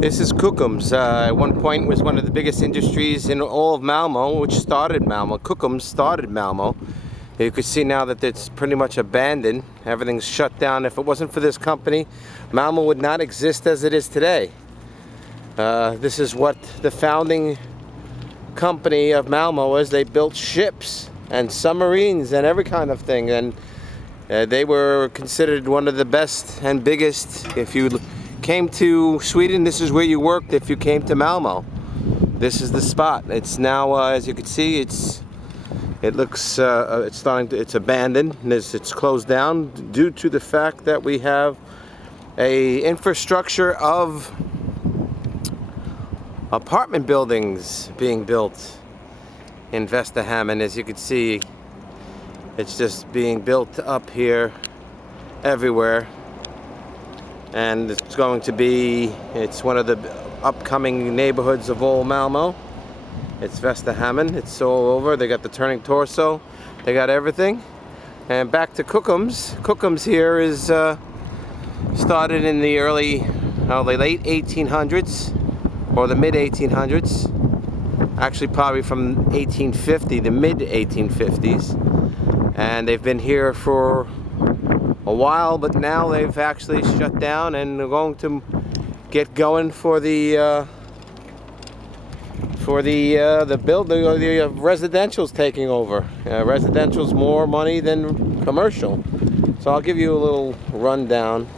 This is Kockums. At one point was one of the biggest industries in all of Malmö, which started Malmö. Kockums started Malmö. You can see now that it's pretty much abandoned. Everything's shut down. If it wasn't for this company, Malmö would not exist as it is today. This is what the founding company of Malmö was. They built ships and submarines and every kind of thing, and they were considered one of the best and biggest. If you came to Sweden, this is where you worked. If you came to Malmö, this is the spot. It's now, as you can see, it's abandoned. It's closed down due to the fact that we have a infrastructure of apartment buildings being built in Västerhamn. As you can see, it's just being built up here everywhere. And it's going to be, it's one of the upcoming neighborhoods of old Malmö. It's Västerhamn. It's all over. They got the turning torso. They got everything. And back to Kockums. Kockums here is started in the the late 1800s or the mid 1800s. Actually, probably from 1850, the mid 1850s. And they've been here for a while, but now they've actually shut down and they're going to get going for the building, or the residential's taking over. Residential's more money than commercial. So I'll give you a little rundown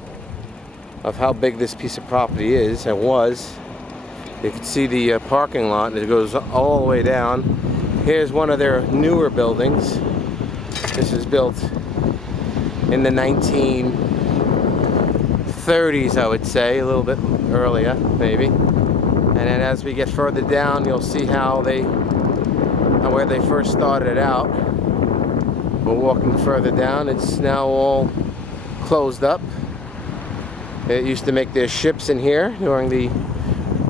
of how big this piece of property is and was. You can see the parking lot, and it goes all the way down. Here's one of their newer buildings. This is built in the 1930s, I would say, a little bit earlier, maybe. And then as we get further down, you'll see where they first started out. We're walking further down. It's now all closed up. They used to make their ships in here during the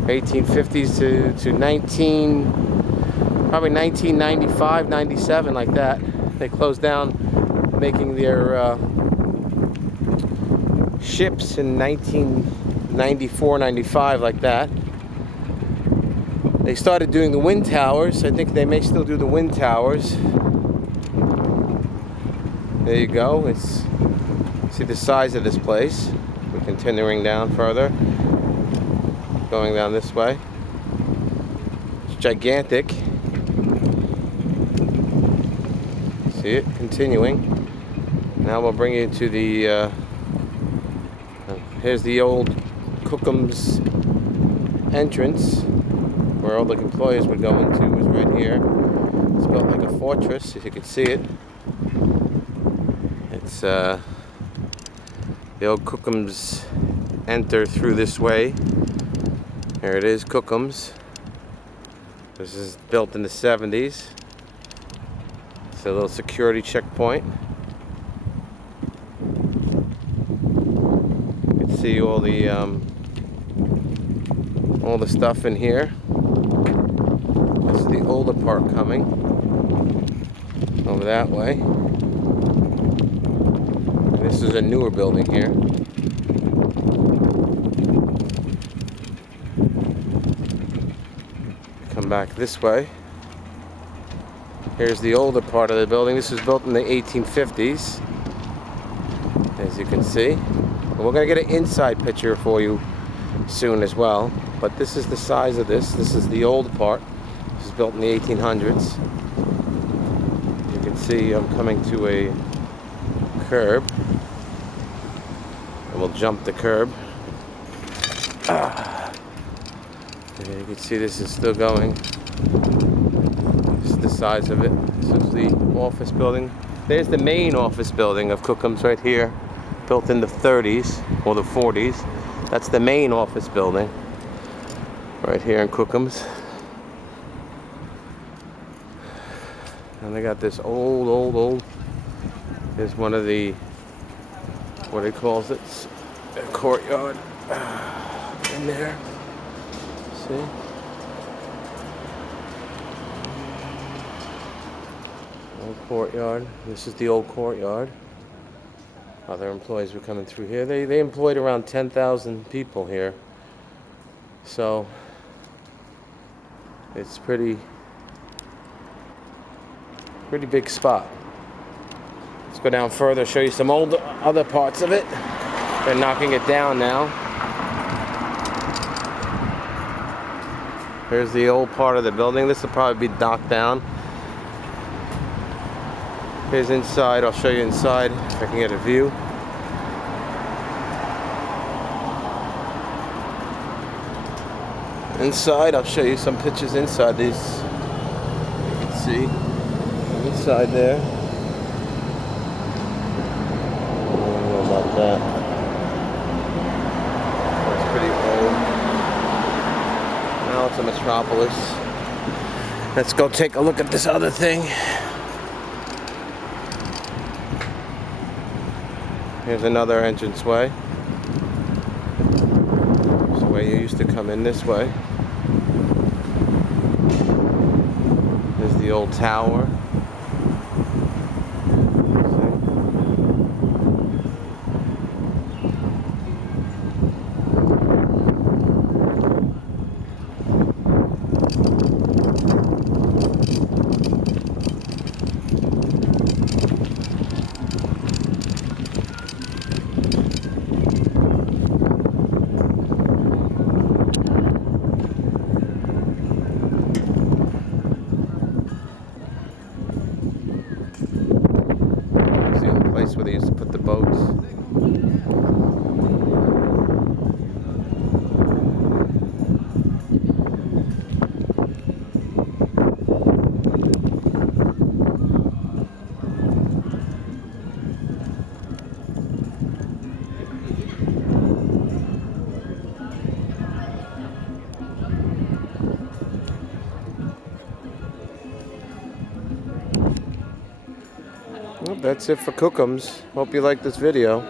1850s to probably 1995, 97, like that. They closed down making their ships in 1994, 95, like that. They started doing the wind towers. I think they may still do the wind towers. There you go. See the size of this place. We're continuing down further. Going down this way. It's gigantic. See it? Continuing. Now we'll bring you to the, here's the old Kockums entrance, where all the employees would go into, was right here. It's built like a fortress, if you can see it. It's, the old Kockums enter through this way. Here it is, Kockums. This is built in the 70s. It's a little security checkpoint. See all the stuff in here. This is the older part coming over that way. And this is a newer building here. Come back this way. Here's the older part of the building. This was built in the 1850s, as you can see. We're going to get an inside picture for you soon as well. But this is the size of this. This is the old part. This is built in the 1800s. You can see I'm coming to a curb. And we'll jump the curb. And you can see this is still going. This is the size of it. This is the office building. There's the main office building of Kockums right here. Built in the 30s or the 40s. That's the main office building right here in Kockums. And they got this old. There's one of the, what he calls it, a courtyard in there. See? Old courtyard. This is the old courtyard. Other employees were coming through here. They employed around 10,000 people here. So it's pretty big spot. Let's go down further, show you some other parts of it. They're knocking it down now. Here's the old part of the building. This will probably be knocked down. Here's inside. I'll show you inside if I can get a view. Inside, I'll show you some pictures inside these. You can see inside there. I don't know about that. That's pretty old. Now it's a metropolis. Let's go take a look at this other thing. Here's another entranceway. It's the way you used to come in this way. There's the old tower. Place where they used to put the boats. Well, that's it for Kockums. Hope you liked this video.